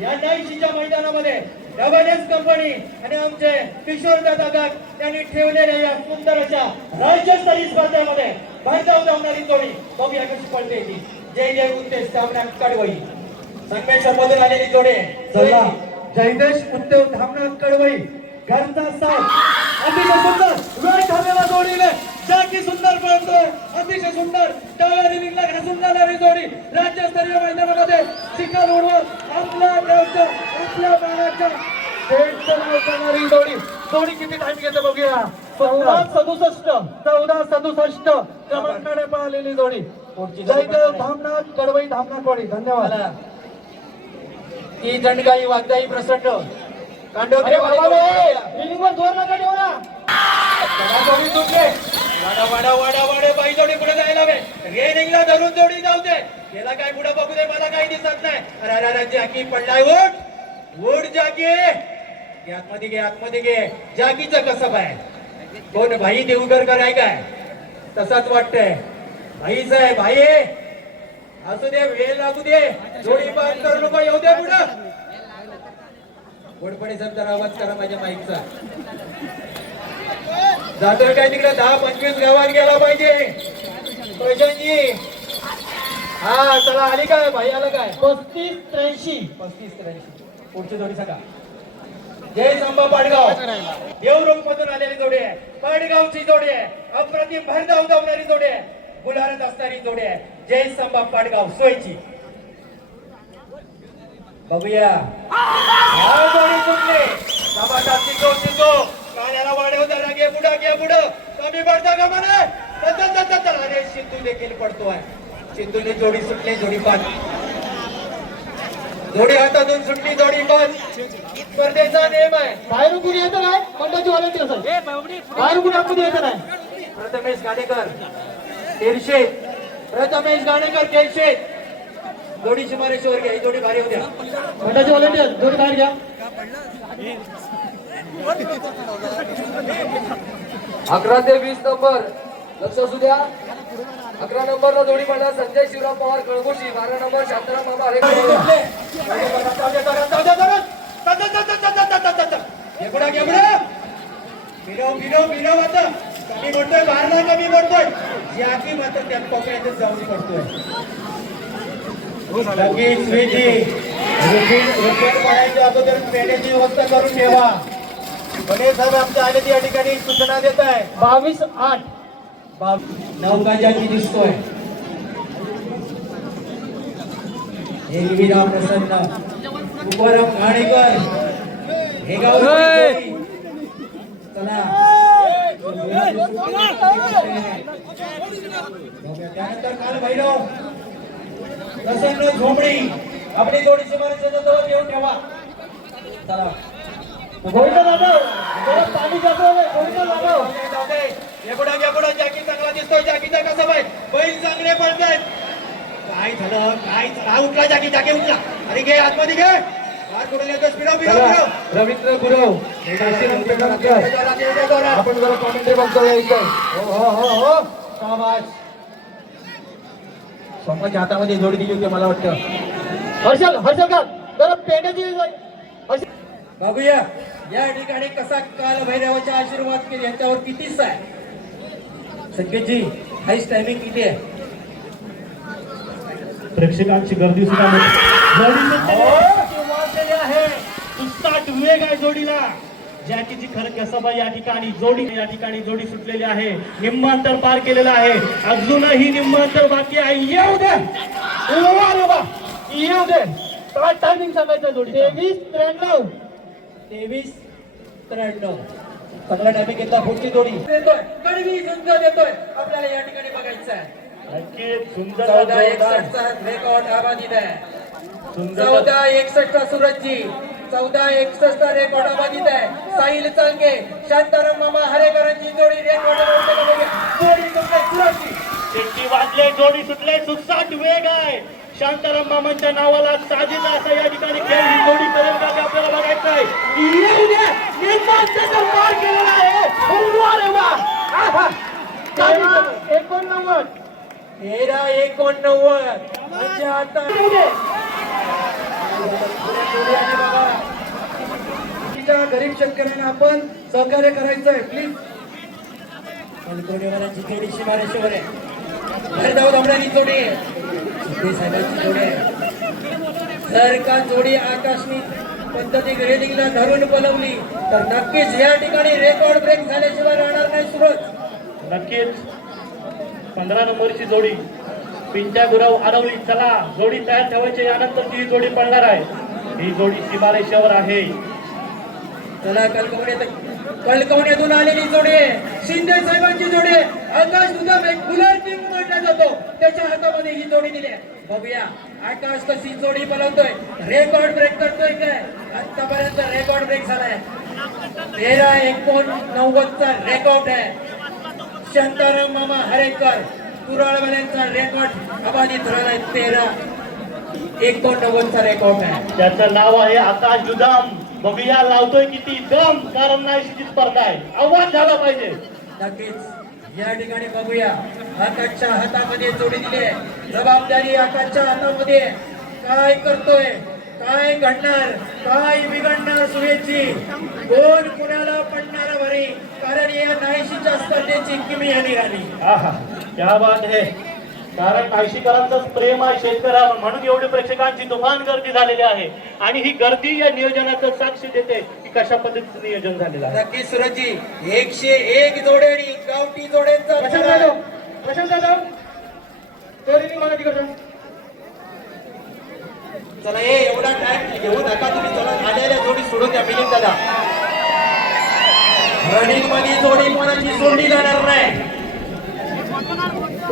या नाईशीच्या मैदानामध्ये double S company आणि आमचे किशोर दादा गाग यांनी ठेवलेल्या या सुंदर अशा राज्यस्तरीय स्पर्धेमध्ये भरधाव धावणारी जोडी बघूया कशी पडते ती. जय जय उत्तेज धावण्या कडवई. संगमेश्वर मधून आलेली जोडे. चला जयदेश उद्योग धामनाथ कडवई. घरचा साथ. अतिशय सुंदर. वेळ झालेला जोडीने. जाकी सुंदर पळतोय. अतिशय सुंदर. डाव्या रिलिंगला घासून जाणारी जोडी. राज्यस्तरीय मैदानामध्ये शिखर उडवत आपल्या गावच्या आपल्या बाळाच्या. थेट नाव करणारी जोडी. जोडी किती टाइम घेते बघूया. चौदा सदुसष्ट. चौदा सदुसष्ट. क्रमांकाने पळालेली जोडी. जयदेव धामनाथ कडवई धामनाथ वाडी धन्यवाद ती दंडगाई वागदाई प्रसन्न बिलिंगवर जोर नका ठेवू ना. जोडी सुटले. वाडा वाडा वाडा वाडा बाई जोडी पुढे जायला हवे. रेलिंगला धरून जोडी जाऊ दे. त्याला काय पुढे बघू दे मला काही दिसत नाही. अरे अरे अरे जॅकी पडलाय उठ. उठ जॅकी. घे आतमध्ये घे आतमध्ये घे. जॅकीचं कसं पाय कोण भाई देवकर आहे काय? तसाच वाटतंय. भाईच आहे भाई. असू दे वेळ लागू दे. जोडी बंद करू नको येऊ दे पुढं. गोडपणे सर जरा आवाज करा माझ्या माईकचा. जातोय काय तिकडे दहा पंचवीस गावात गेला पाहिजे. प्रशांतजी हा चला आली काय? भाई आलं काय? पस्तीस त्र्याऐंशी. पस्तीस त्र्याऐंशी. पुढची जोडी सांगा. जय संभा पाडगाव. देवरुख मधून आलेली जोडी आहे. पाडगावची जोडी आहे. अप्रतिम भरधाव धावणारी जोडी आहे. गुलारत असणारी जोडी आहे. जय संभा पाडगाव सोयची. बघूया. हा जोडी सुटली. समाजात शिको. शिको काल्याला वाढव जरा घे पुढं घे पुढं कमी पडता का चल. अरे सिद्धू देखील पडतोय. सिद्धूने जोडी सुटली जोडी पाच जोडी हातातून सुटली जोडी पाच स्पर्धेचा नियम आहे. बाहेरून कुणी येतं नाही? मंडळाची व्हॉलेंटियर असेल बाहेरून कुणी आतमध्ये येतं नाही? प्रथमेश गाडेकर तेरशे प्रथमेश गाडेकर तेरशे जोडी शिमारेश्वर घ्या. ही जोडी भारी होत्या मंडळाची व्हॉलेंटियर जोडी बाहेर घ्या. अकरा ते वीस नंबर. लक्ष असू द्या. अकरा नंबरला जोडी म्हणा संजय शिवराम पवार कळगोशी बारा नंबर शांताराम गाडी हरे कमी पडतोय बाहेरला कमी पडतोय जॅकी मात्र त्या कोकणातच जाऊन पडतोय लगेच रुपीट रुपीट पडायच्या अगोदर पेण्याची व्यवस्था करून ठेवा. गणेश साहेब आमच्या आले या ठिकाणी सूचना देत आहे. बावीस आठ. जॅकी दिसतोय. एरवीराम प्रसन्न. तुकाराम घाणेकर. हे गाव चला. त्यानंतर काल भैरव. प्रसन्न झोपडी. आपली जोडीची माणसं जवळ घेऊन ठेवा. चला. गोविंद जाधव पाणी जातो गोविंद जाधव. हे पुढं. जॅकी चांगला दिसतोय जॅकीचा कसं बाय बैल चांगले पडतायत काय झालं? काय झालं? हा उठला जागी जागी उठला. अरे घे आतमध्ये घे. रवींद्र गुरव. आपण जरा कॉमेंट्री बघतो यायचं हो हो हो स्वप्नाच्या हातामध्ये जोडी दिली होती मला वाटतं. हर्षल हर्षल का? जरा पेंड्याची हर्षल बघूया. या ठिकाणी कसा काल भैरवाचा आशीर्वाद केले याच्यावर कितीच आहे? संकेतजी हाईच टायमिंग किती आहे? प्रेक्षकांची गर्दी सुद्धा वाजलेली आहे. उत्साट वेग आहे जोडीला. जॅकीची खरं कसबाई या ठिकाणी जोडी या ठिकाणी जोडी सुटलेली आहे. निम्म अंतर पार केलेलं आहे. अजूनही निम्म अंतर बाकी आहे. येऊ दे. येऊ दे. काय टायमिंग सांगायचं जोडी तेवीस त्र्याण्णव. तेवीस त्र्याण्णव. चांगला टायमिंग घेतला पुढची जोडी. देतोय. कडवी झुंज देतोय. आपल्याला या ठिकाणी बघायचं आहे चौदा जोरदार, एकसष्टचा रेकॉर्ड आहे चौदा एकसष्ट चौदा एकसष्ट रेकॉर्ड आबादीत आहे साहिल चांगे शांताराम मामा हरेकरांची जोडी. रेकॉर्ड जोडी सुटते सूरजची शेट्टी वाजले जोडी सुटले. सुसाट वेग आहे. शांताराम मामांच्या नावाला साधीला असा या ठिकाणी खेळ हिंदोडी करेल का आपल्याला बघायचं आहे. एकोणनव्वद. तेरा एकोणनव्वद. म्हणजे आता गरीब शेतकऱ्यांना आपण सहकार्य करायचं आहे. प्लीज कोणी कोणी मला जिथे शिवारे शिवरे जाऊ जोडी आहे. साहेबांची जोडी आहे. जर का जोडी आकाशनी पद्धती ग्रेडिंगला धरून बनवली तर नक्कीच या ठिकाणी रेकॉर्ड ब्रेक झाल्याशिवाय राहणार नाही सुरत नक्कीच. पंधरा नंबरची जोडी. पिंट्या गुरव आरवली चला जोडी तयार ठेवायची यानंतर ती जोडी पडणार आहे. ही जोडी शिमालेश्वर आहे. चला कलकवण्यात कलकवण्यातून आलेली जोडी शिंदे साहेबांची जोडी आकाश टीम मानला जातो त्याच्या हातामध्ये ही जोडी दिली आहे बघूया. आकाश कशी जोडी बनवतोय. रेकॉर्ड ब्रेक करतोय काय? आतापर्यंत रेकॉर्ड ब्रेक झालाय. तेरा एकोणनव्वदचा रेकॉर्ड आहे. शांताराम मामा हरेकर कुराळवाल्यांचा रेकॉर्ड अबाधित झालाय तेरा. एकोणनव्वदचा रेकॉर्ड आहे. त्याचं नाव आहे आकाश जुदाम बघूया लावतोय किती? दम! कारण नाहीशी स्पर्धा आहे आव्हान झालं पाहिजे. नक्कीच. या ठिकाणी बघूया. आकाशच्या हातामध्ये जोडी दिली आहे. जबाबदारी आकाशच्या हातामध्ये. काय करतोय? काय घडणार? काय बिघडणार सुयेची कोण कुणाला पडणार भरी कारण या नाहीशीच्या स्पर्धेची किमी या निघाली. आहा क्या बात है. कारण नाशिकरांचं प्रेम आहे शेतकऱ्यावर. म्हणून एवढी प्रेक्षकांची तुफान गर्दी झालेली आहे. आणि ही गर्दी या नियोजनाचं साक्ष देते की कशा पद्धतीचं नियोजन झालेलं आहे. नक्कीच सुरजजी एकशे एक जोड्यानी गावठी जोड्यांचा प्रशांत जाधव प्रशांत जाधव. मला तिकडं चला ए एवढा टाइम घेऊ नका तुम्ही. चला आलेल्या जोडी सोडून द्या मिलिंद दादा रनिंगमध्ये जोडी कोणाची सोडली जाणार नाही?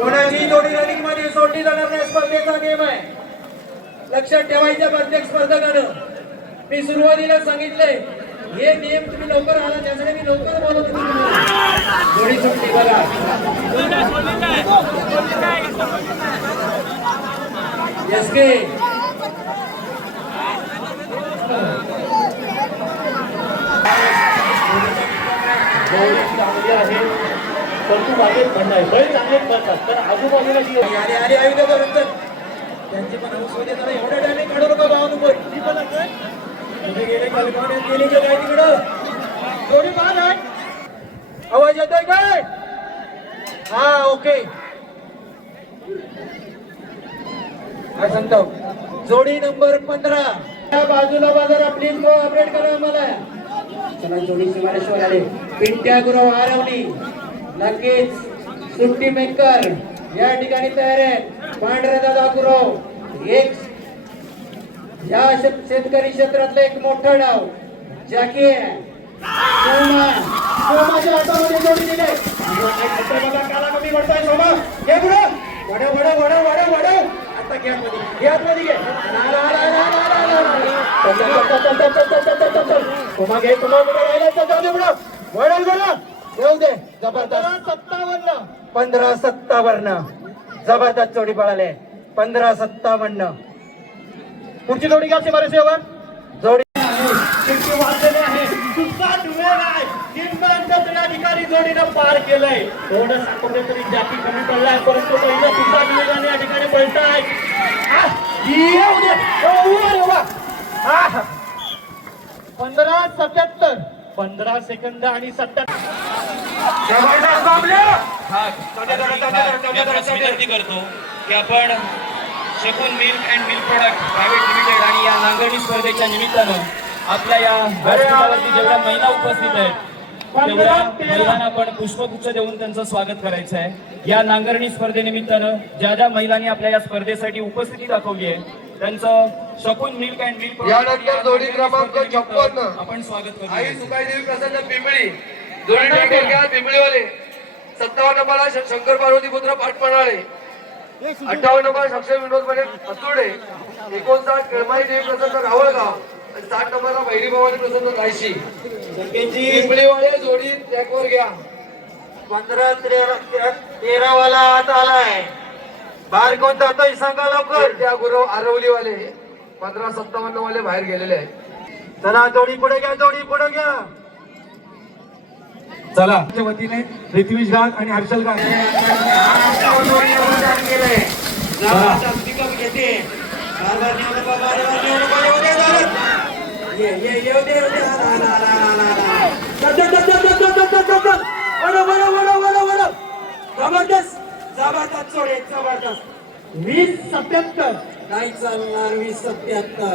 कोणाची जोडी रनिंगमध्ये सोडली जाणार नाही स्पर्धेचा नियम आहे. लक्षात ठेवायचं प्रत्येक स्पर्धकानं. मी सुरुवातीला सांगितलंय हे नियम तुम्ही लवकर आला त्यासाठी मी लवकर बोलत तुम्हाला. जोडी सुटली बघा. एस के चांगली आहे. परंतु मागे म्हणणार बैल चांगले पडतात तर आजूबाजूला जी अरे अरे आयुध करून तर त्यांची पण हौस होते जरा एवढ्या टायमिंग काढू नका भावनु बोल कुठे गेले कल्पनेत गेली की काय तिकडं? जोडी पाहत आहे. आवाज येतोय काय? हा ओके. काय सांगतो? जोडी नंबर पंधरा. त्या बाजूला बाजारा प्लीज अपडेट करा आम्हाला. चला जोडी शिवारेश्वर आले. पिंट्या गुरव आरवली नक्कीच सुट्टी मेकर या ठिकाणी तयार आहेत पांढरदादा गुरव एक या शेतकरी क्षेत्रातलं एक मोठं नाव जॅकी सोमाच्या हातामध्ये जोडी दिले सोमा घे आता घ्या मध्ये घे सोमा येऊ दे जबरदस्त. सत्तावन्न. पंधरा सत्तावन्न. जबरदस्त चोडी पळाले. पंधरा सत्तावन्न. पुढची जोडी घ्या शिमारी सेवन जोडी पार केलंय. थोडं सापडलं तरी जाती कमी पडलाय परंतु पहिलं सुद्धा निवेदन या ठिकाणी पडताय पंधरा सत्याहत्तर. पंधरा सेकंद आणि सत्तर विनंती करतो की आपण Shakun milk and milk product private limited आणि या नांगरणी स्पर्धेच्या निमित्तानं आपल्या या व्यासपीठावरती जेवढ्या महिला उपस्थित आहेत तेवढ्या महिलांना आपण पुष्पगुच्छ देऊन त्यांचं स्वागत करायचं आहे. या नांगरणी स्पर्धेनिमित्तानं ज्या ज्या महिलांनी आपल्या या स्पर्धेसाठी उपस्थिती दाखवली आहे त्यांचं शकून मिल्क अँड मिल्क यानंतर जोडी क्रमांक 56. आपण स्वागत करू आई सुकाईदेवी प्रसन्न पिंपळी. जोडी घ्या पिंपळीवाले. सत्तावन्न नंबरला शंकर पार्वती पुत्र पाटपणाळे अठ्ठावन्न नंबर सक्षम विनोदमध्ये अतुर्डे एकोणसाठ केळमाई देवी प्रसन्न रावळगाव आणि साठ नंबरला भैरी भवानी प्रसन्न रायशी पिंपळीवाले जोडी ट्रॅकवर घ्या. पंधरा तेरा तेरा वाला आता आलाय. बाहेर कोण जातोय सांगा लवकर त्या गुरु आरवली वाले पंधरा सत्तावन्न वाले बाहेर गेलेले आहेत चला जोडी पुढे घ्या जोडी पुढे घ्या चला वतीने रित्विश गाग आणि हर्षल गाग जबरदस्त जबरदस्त सोडे जबरदस्त. वीस सत्याहत्तर. काय चालणार वीस सत्याहत्तर?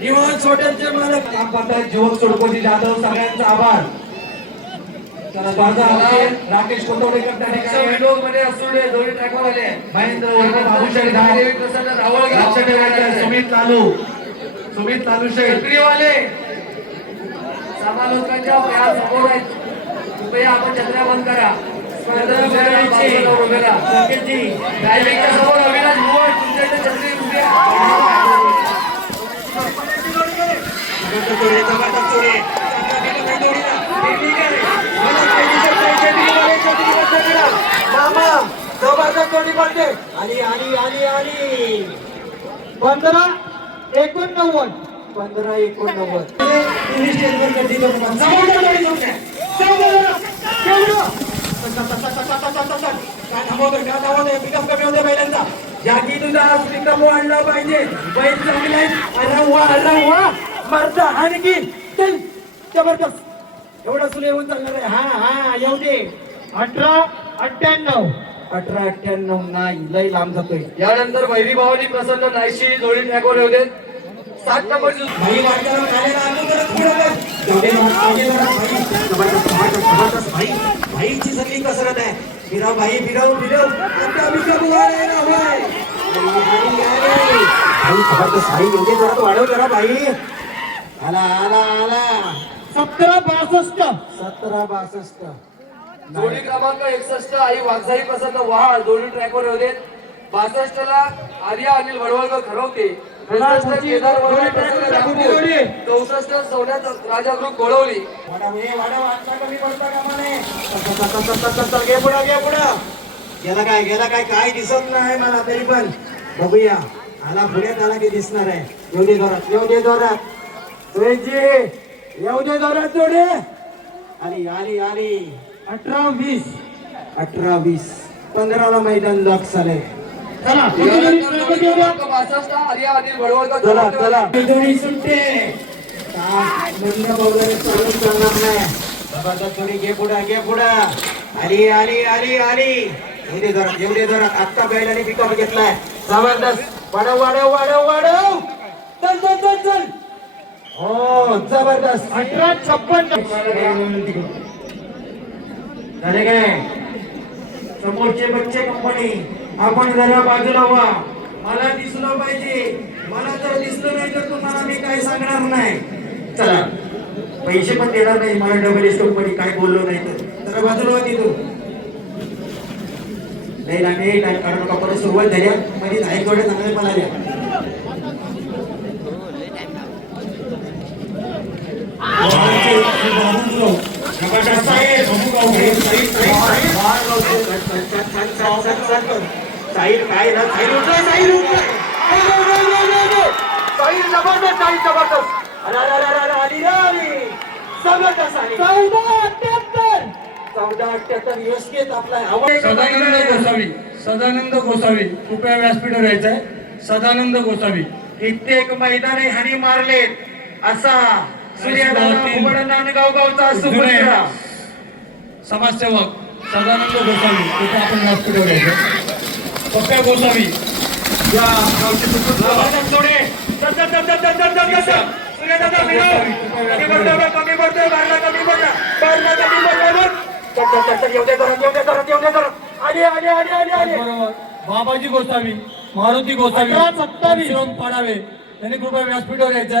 निवास हॉटेलचे मालक. काम पाहतात जीवन सोडकोजी जाधव सगळ्यांचा आभार. माझा आभार. राकेश कोतवडेकर त्या ठिकाणी दोन्ही ट्रॅकवाले महेंद्र उर्फ भाऊशेठ देवी प्रसन्न रावळ लक्ष ठेवायचं सुमित लालू सुमित लालू शेठ. छत्रीवाले समालोचकांच्या या समोर आहेत. कृपया आपण छत्र्या बंद करा. समोर अविनाश मोहोळ तुमच्या छत्री उभे मामा जबरदस्त जोडी पडते पंधरा एकोणनव्वद. पंधरा एकोणनव्वद. पोलीस स्टेशनवर गर्दी करून जबरदस्त. केवढं? काय थांबवतोय काय थांबवतोय पिकअप कमी होते बैलांचा या की तुझा आज पिकअप वाढला पाहिजे बैल चांगला आहे अरे वा अरे वा मरता आणखी चल जबरदस्त एवढं तुला येऊन चालणार आहे हा हा येऊ दे अठरा अठ्ठ्याण्णव अठरा अठ्ठ्याण्णव नाही लय लांब जातोय यानंतर वैरी भावानी प्रसन्न नाईशी जोडी ट्रॅकवर येऊ देत भाईची सगळी कसरत आहे फिराव भाई फिराव फिराव आता अभिषेक जरा भाई आला आला आला सतरा बासष्ट सतरा बासष्ट जोडी क्रमांक एकसष्ट आई वाघसाई पसंत वाढ दोन्ही ट्रॅकवर होते बासष्ट ला आर्या अनिल वडवळकर ठरवते. चौसष्ट सोन्यात राजा ग्रुप गोळवली हे गेला काय गेला काय काय दिसत नाही मला तरी पण. बघूया. आला पुढ्यात आला की दिसणार आहे. येऊ दे जोरात येऊ दे जोरात. सुरेशजी येऊ दे जोरात जोडे. आली आली आली. अठरा वीस. अठरा वीस. पंधराला मैदान लॉक झालंय. चला चला. चला सुटते. थोडी घे पुढा घे पुढा. आली आली आली आली. एवढे धरण एवढे धरण आत्ता बैलाने पिकअप घेतलाय. जबरदस्त. वाढव वाढव वाढव वाढव. चल चल चल चल. हो जबरदस्त. अठरा छप्पन. झाले काय समोरचे बच्चे कंपनी आपण जरा बाजूला व्हा मला दिसलं पाहिजे मला जर दिसलं नाही तर तुम्हाला मी काय सांगणार नाही चला पैसे पण देणार नाही मला डबल स्टॉकमध्ये काय बोललो नाही तर जरा बाजूला व्हा तिथून नाही नाही नाही काढू नका परत सुरुवात झाल्या मध्ये नाही थोडे चांगले मला द्या साहिल काय ना साहिल उठलाय साहिल उठलाय साहिल जबरदस्त साहिल जबरदस्त. अरे अरे अरे अरे आली रे आली जबरदस्त आली चौदा अठ्याहत्तर. चौदा अठ्ठ्याहत्तर व्यवस्थित आपला आवड सदानंद गोसावी. सदानंद गोसावी. कृपया व्यासपीठावर यायचंय सदानंद गोसावी. कित्येक मैदाने हानी मारलेत असा सूर्यदादा नांदगाव गावचा सुपुत्र. समाजसेवक सदानंद गोसावी. कृपया आपण व्यासपीठावर यायचं पक्का गोसावी. या गावचे बाबाजी गोसावी मारुती गोसावी सत्तावी शिवम पाडावे. त्यांनी कृपया व्यासपीठावर यायचं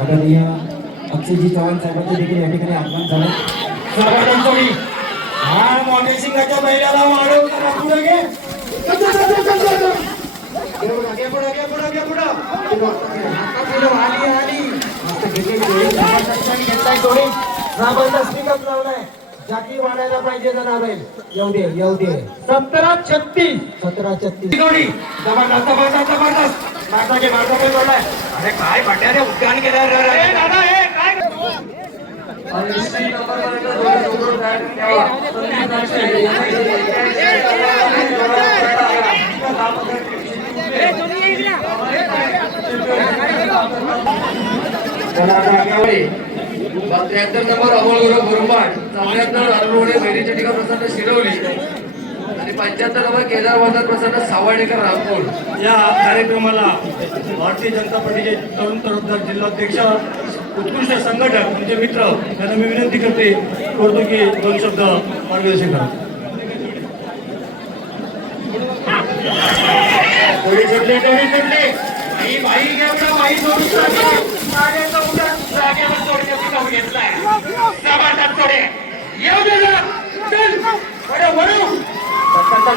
आदरणीय अक्षयजी चव्हाण साहेबांचे देखील या ठिकाणी आगमन झालं. सर्वांनी हा मोठ्या पाहिजे जरा बैल येऊ दे येऊ दे सतरा छत्तीस. सतरा छत्तीस. जबरदस्त जबरदस्त काय भटाने उड्डाण केलं त्र्याहत्तर नंबर अमोल गुरु गुरुमाड चौऱ्याहत्तर अरुण वडे बहिणीच्या ठिकाण प्रसन्न शिरवली. आणि पंच्याहत्तर नंबर केदार वादक प्रसन्न सावर्डेकर रामपूर. या कार्यक्रमाला भारतीय जनता पार्टीचे तरुण तरुणदार जिल्हाध्यक्ष उत्कृष्ट संघटक म्हणजे मित्र यांना मी विनंती करते करतो की दोन शब्द मार्गदर्शन करा. सुटली सुटली बाई बाई सोडून जागेवर घेतलाय. येऊ दे.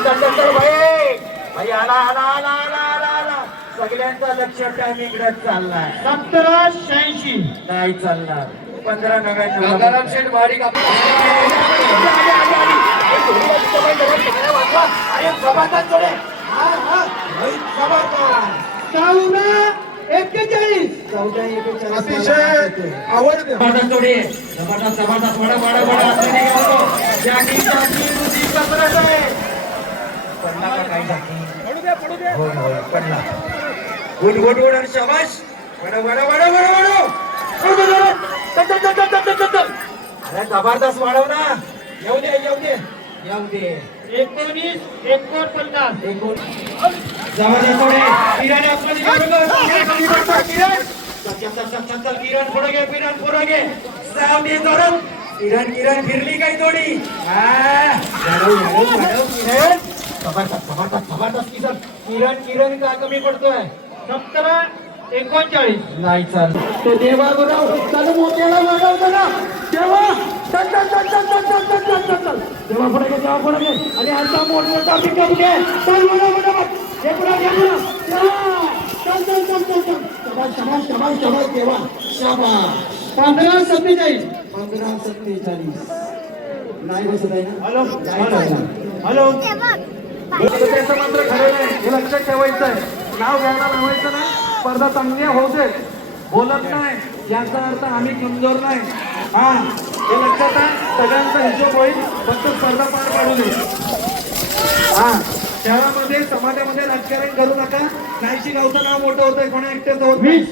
चल, चल, बाई. बाई आला आला आला आला आला आला. सगळ्यांचा लक्ष टायमिंगकडे चाललाय. सतरा शहाऐंशी नाही चालणार. पंधरा गंगाराम शेठ चौदा एक्केचाळीस. चौदा एकेचाळीस अतिशय आवडते. जबरदस्त जोडी. आहे. जबरदस्त जबरदस्त वडा वडा वडा. असलेली गावतो. जाकी जाकी रुची कसरत आहे पडला का काही नाही होय होय पडला गुड गुड गुड आणि शाबाश अरे जबरदस्त वाढव येऊ दे येऊ दे येऊ दे एकोणीस एकोणपन्नास एकोणीस जवळ किरण पुढे घे किरण पुढे घे सामने किरण किरण फिरली काही थोडी किरण किरण किरण किरण का कमी पडतोय सतरा एकोणचाळीस नाही चाल ते देवागुराव वाढवतो ना? तेव्हा चल चल चल चल चल चल चल चल चल चल तेव्हा पुढे घे तेव्हा पुढे घे आणि आता घे चल बडा बडा बड घे पुढे घे पुढे तेव्हा चल चल चल चल चल शबाश शबाश शबाश शबाश तेव्हा शाबाश पंधरा सत्तेचाळीस पंधरा सत्तेचाळीस नाही बसत आहे ना हॅलो. हॅलो. त्याचं मात्र खरं नाही हे लक्षात ठेवायचं आहे. नाव घ्यायला लावायचं नाही. स्पर्धा चांगली होऊ दे बोलत नाही. याचा अर्थ आम्ही कमजोर नाही. हा हे लक्षात आहे. सगळ्यांचा हिशोब होईल. फक्त स्पर्धा पार पाडू दे. हा खेळामध्ये समाजामध्ये राजकारण करू नका. नाहीशी गावचं नाव मोठं होतंय. कोणा एकट्याचं होत नाही.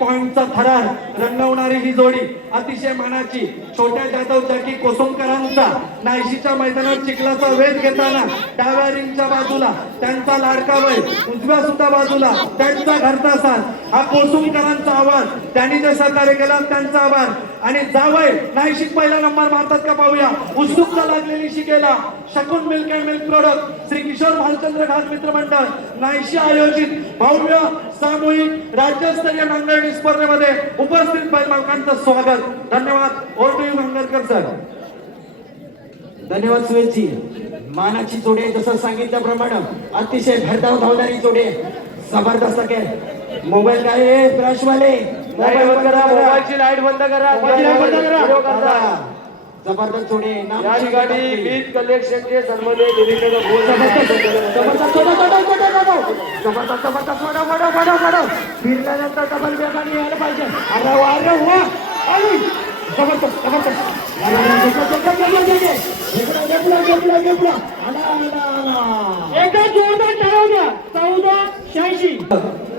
पॉइंटचा थरार रंगवणारी ही जोडी. अतिशय मानाची छोट्या जाधव जॅकी कोसमकरांचा नायशीच्या मैदानात चिखलाचा वेध घेताना डाव्या रिंगच्या बाजूला त्यांचा लाडका वय उजव्या सुद्धा बाजूला त्यांचा घरचा साथ. हा कोसुमकरांचा आवाज त्यांनी जे सहकार्य केला त्यांचा आभार. आणि जावय नायशिक पहिला नंबर मारतात का पाहूया. उत्सुकता लागलेली शिकेला. Shakun milk and milk product Shri Kishor Bhalchandra Ghat मित्र मंडळ नाईशी आयोजित भव्य सामूहिक राज्यस्तरीय नांगरणी स्पर्धेमध्ये उपस्थित बैलमालकांचं स्वागत. धन्यवाद. Over to you sir. धन्यवाद सुवेदजी मानाची जोडी आहे जसं सांगितल्याप्रमाणे अतिशय भरधाव धावणारी जोडी. आहे जबरदस्त मोबाईल काय आहे? मोबाईल करा. मोबाईलची लाइट बंद करा. बंद करा. जबरदस्त जोडी. या ठिकाणी कलेक्शनचे निरीक्षक बोल. जबरदस्त. जबरदस्त जोडा, जोडा, जोडा, जोडा. जबरदस्त फिरल्यानंतर डबल यायला पाहिजे. अरे वा अरे वा.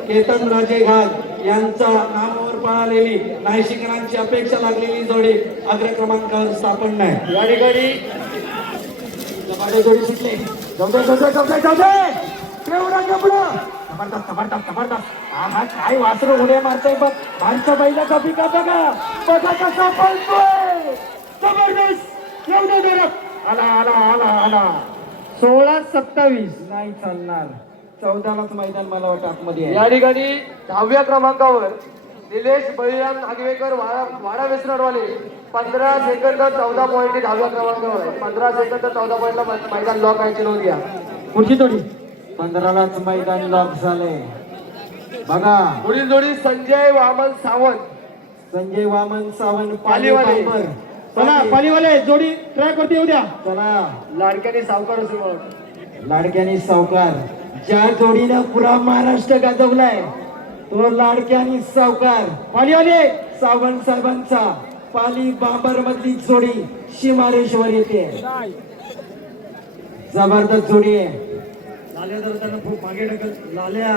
केतन राजे घाट यांचा नामावर पाळलेली नाशिकरांची अपेक्षा लागलेली जोडी अग्र क्रमांकावर स्थापन नाही या ठिकाणी जोडी सुटले. जवळ जवळ जवळ जवळ जवळ जबरदस्त जबरदस्त जबरदस्त. काय वासरू उड्या मारतोय बघ. भांडचा बैला का पिका बघा बघा कसा पळतोय जबरदस्त जोरात आला आला आला आला. सोळा सत्तावीस. नाही चालणार. चौदालाच मैदान मला वाटतं आतमध्ये आहे. या ठिकाणी दहाव्या क्रमांकावर निलेश बळीराम नागवेकर वाडा वाडा वेसनरवाले पंधरा सेकंद चौदा पॉईंट दहाव्या क्रमांकावर पंधरा सेकंद चौदा पॉईंटला मैदान लॉक व्हायची नोंद घ्या पुढची जोडी. पंधरालाच मैदान लॉक झालंय. बघा. पुढील जोडी संजय वामन सावंत. संजय वामन सावंत पालीवाले. चला पालीवाले जोडी ट्राय करते उद्या चला. लाडक्याने सावकार असेल लाडक्यानी सावकार. ज्या जोडीनं पुरा महाराष्ट्र गाजवलाय तो लाडक्यानी सावकार. पालीवाले. सावंत साहेबांचा पाली बाबर मधली जोडी शिमारेश्वर येते. जबरदस्त जोडी आहे. लाल्या जर त्यांना खूप मागे ढकल. लाल्या.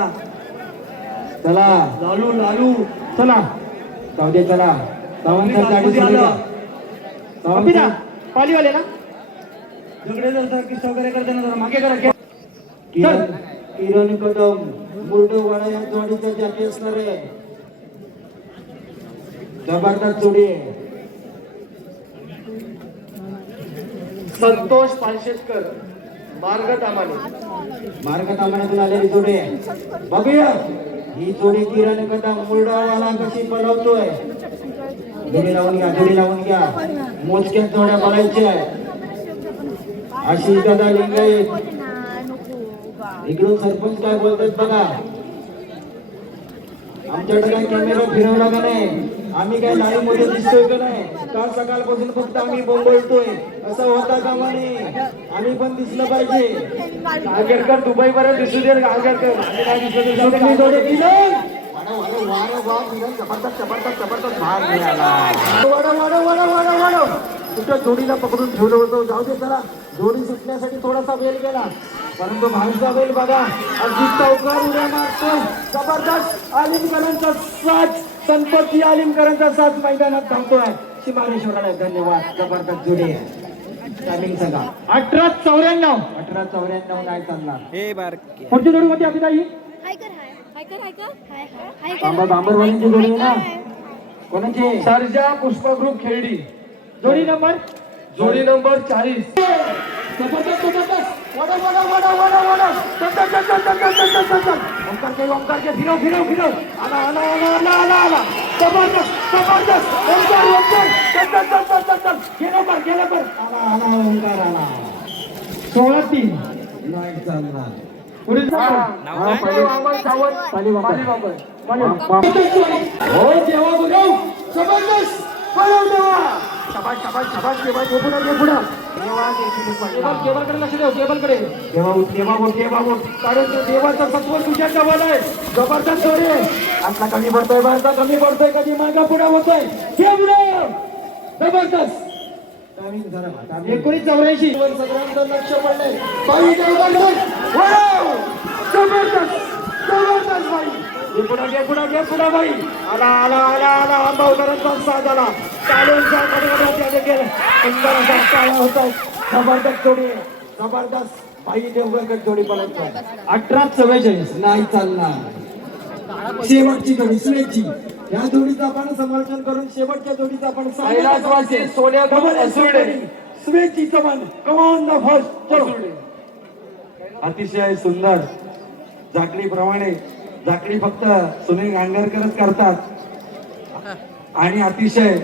चला. लालू लालू. चला. जाऊ दे चला. सावंत सर गाडी. द्या. सावंत सर पालीवाले ना झगडे जर सर किस्सा वगैरे करताना जरा मागे करा. किरण किरण कदम. मुरडवाडा या जोडीचं जाती असणार आहे. जबरदस्त जोडी आहे. संतोष पालशेटकर मार्ग तामाने. मार्ग तामाण्यातून आलेली जोडी आहे. बघूया. ही जोडी किरण कदम मुरडावाला कशी पलवतोय? जोडी लावून घ्या जोडी लावून घ्या. मोजक्यात जोड्या बोलायच्या आशिष दादा लिंगायत. इकडून सरपंच काय बोलतात बघा. आमच्याकडे काय कॅमेरा फिरवला का नाही? आम्ही काय लाईव्हमध्ये दिसतोय का नाही? काल सकाळपासून फक्त आम्ही बोंबळतोय असं होता का म्हणे? आम्ही पण दिसलं पाहिजे. आगरकर दुबई पर्यंत दिसू दे आगरकर आम्ही काय दिसू दे. सुटली जोडी किरण. वाडा, वाडा, वाडा, वाडा, किरण जबरदस्त जबरदस्त जबरदस्त भाग मिळाला वाडा, वाडा, वाडा, वाडा, वाडा. कुठं जोडीला पकडून ठेवलं होतं? जाऊ दे चला जोडी सुटण्यासाठी थोडासा वेळ गेला. परंतु भाईचा वेळ बघा अगदी चौकार उड्या मारतो. जबरदस्त आलिमकरांचा साथ संपत्ती आलिमकरांचा साथ मैदानात धावतोय शिमारेश्वराला धन्यवाद. जबरदस्त जोडी आहे. टायमिंग सांगा. अठरा चौऱ्याण्णव. अठरा चौऱ्याण्णव नाही चालणार. पुढची जोडी मध्ये आपली ताई हाय कर हाय. हाय कर हाय कर हाय. हाय हाय तांबा बांबरवाडींची जोडी आहे ना? कोणाची? सर्जा पुष्पा ग्रुप खेळडी. जोडी नंबर? जोडी नंबर चाळीस. जबरदस्त जबरदस्त. वडा वडा वडा वडा वडा चल चल चल चल चल चल चल चल चल ओंकार के ओंकार के फिरव फिरव फिरव आला आला आला आला आला आला जबरदस्त जबरदस्त ओंकार ओंकार चल चल चल चल चल चल गेला पर गेला पर आला आला ओंकार आला सोळा तीन नाही चालणार पुढील हा, पाली- पाली बाबर. हो देवा बघाव जबरदस्त शबाश शबाश शबाश देवा ये पुढं ये पुढं देवा देखील पडला. केबलकडे लक्ष देऊ केबलकडे देवा उठ देवा उठ देवा उठ. कारण तो देवाचा सत्व तुझ्या जवळ आहे. जबरदस्त आहे आतला कमी पडतोय बाहेरचा कमी पडतोय कधी मागा पुढे होतोय. घे पुढे जबरदस्त. एकोणीस चौऱ्याऐंशी. सगळ्यांचं लक्ष पडलंय. बाई जबरदस्त! जबरदस्त जबरदस्त बाई. घे पुढं घे पुढं घे पुढं बाई. आला आला आला आला. आंबावकरांचा साथ आला चालूनचा कडकडाच्या देखील सुंदर असा काळा होता जबरदस्त जोडी आहे. जबरदस्त. बाई देवगड जोडी पळतोय अठरा चव्वेचाळीस. नाही चालणार. शेवटची जोडी या जोडीचं आपण समर्थन करून शेवटच्या जोडीचं आपण कैलासवासी सोन्या कमल द फर्स्ट अतिशय सुंदर. झाकलीप्रमाणे झाकणी फक्त सुनील गांगरकरच करतात. आणि अतिशय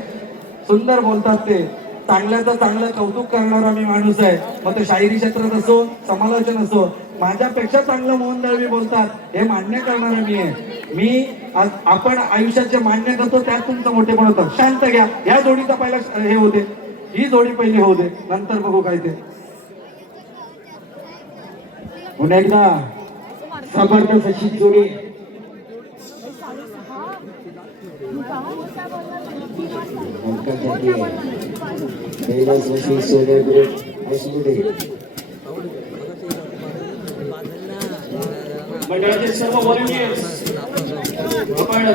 सुंदर बोलतात ते. चांगल्याचं चांगलं कौतुक करणारा मी माणूस आहे. मग ते शाहिरी क्षेत्रात असो समालोचन असो माझ्यापेक्षा चांगलं मोहन दळवी बोलतात हे मान्य करणारा मी आहे. मी आपण आयुष्यात जे मान्य करतो त्यात तुमचं मोठेपण होतं. शांत घ्या. या जोडीचा पहिला हे होते. ही जोडी पहिली होऊ दे. नंतर बघू काय ते. पुन्हा एकदा. जबरदस्त अशी जोडी. कैलासवासी सोन्या ग्रुप असुर्डे मंडळाचे सर्व व्हॉलेंटियर्स आपण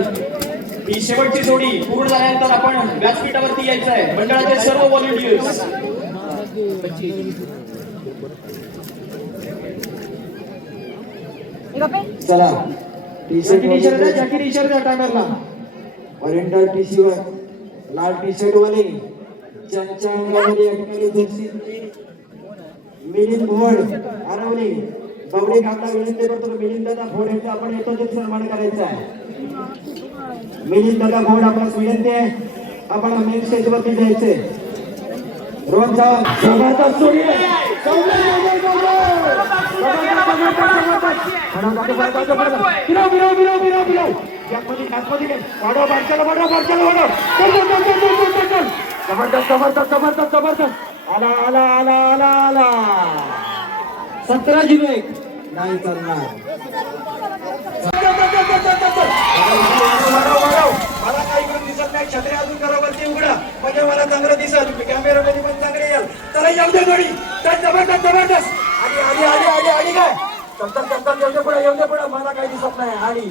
ही शेवटची जोडी पूर्ण झाल्यानंतर आपण व्यासपीठावरती यायचं आहे. मंडळाचे सर्व व्हॉलेंटियर्स चला. टी शर्ट टी शर्ट द्या जॅकी टी शर्ट द्या लाल टी शर्ट वाले ज्यांच्या अंगामध्ये या जर्सी मिलिंद भोड आरवली बवडे काका विनंती करतो मिलिंद दादा भोड यांचा आपण येतोच सन्मान करायचा आहे मिलिंद दादा भोड आपल्यास विनंती आहे आपण मेन स्टेजवरती जायचंय रोहन जबरदस्त. पुढं यामध्ये, यामध्ये वाढव, वाढव, वाढव. चल, चल, चल, चल, चल, चल, चल, जबरदस्त जबरदस्त जबरदस्त जबरदस्त आला आला आला आला आला सतरा झिरो एक नाही चालणार वाढव, मला काही करून दिसत नाही छत्री अजून करा उघडा म्हणजे मला चांगलं दिसल कॅमेरामध्ये पण चांगले याल तर येऊ दे जोडी तर जबरदस्त जबरदस्त आणि आली आली आली आली काय चल चल येऊ दे पुढे येऊ दे पुढे मला काही दिसत नाही आणि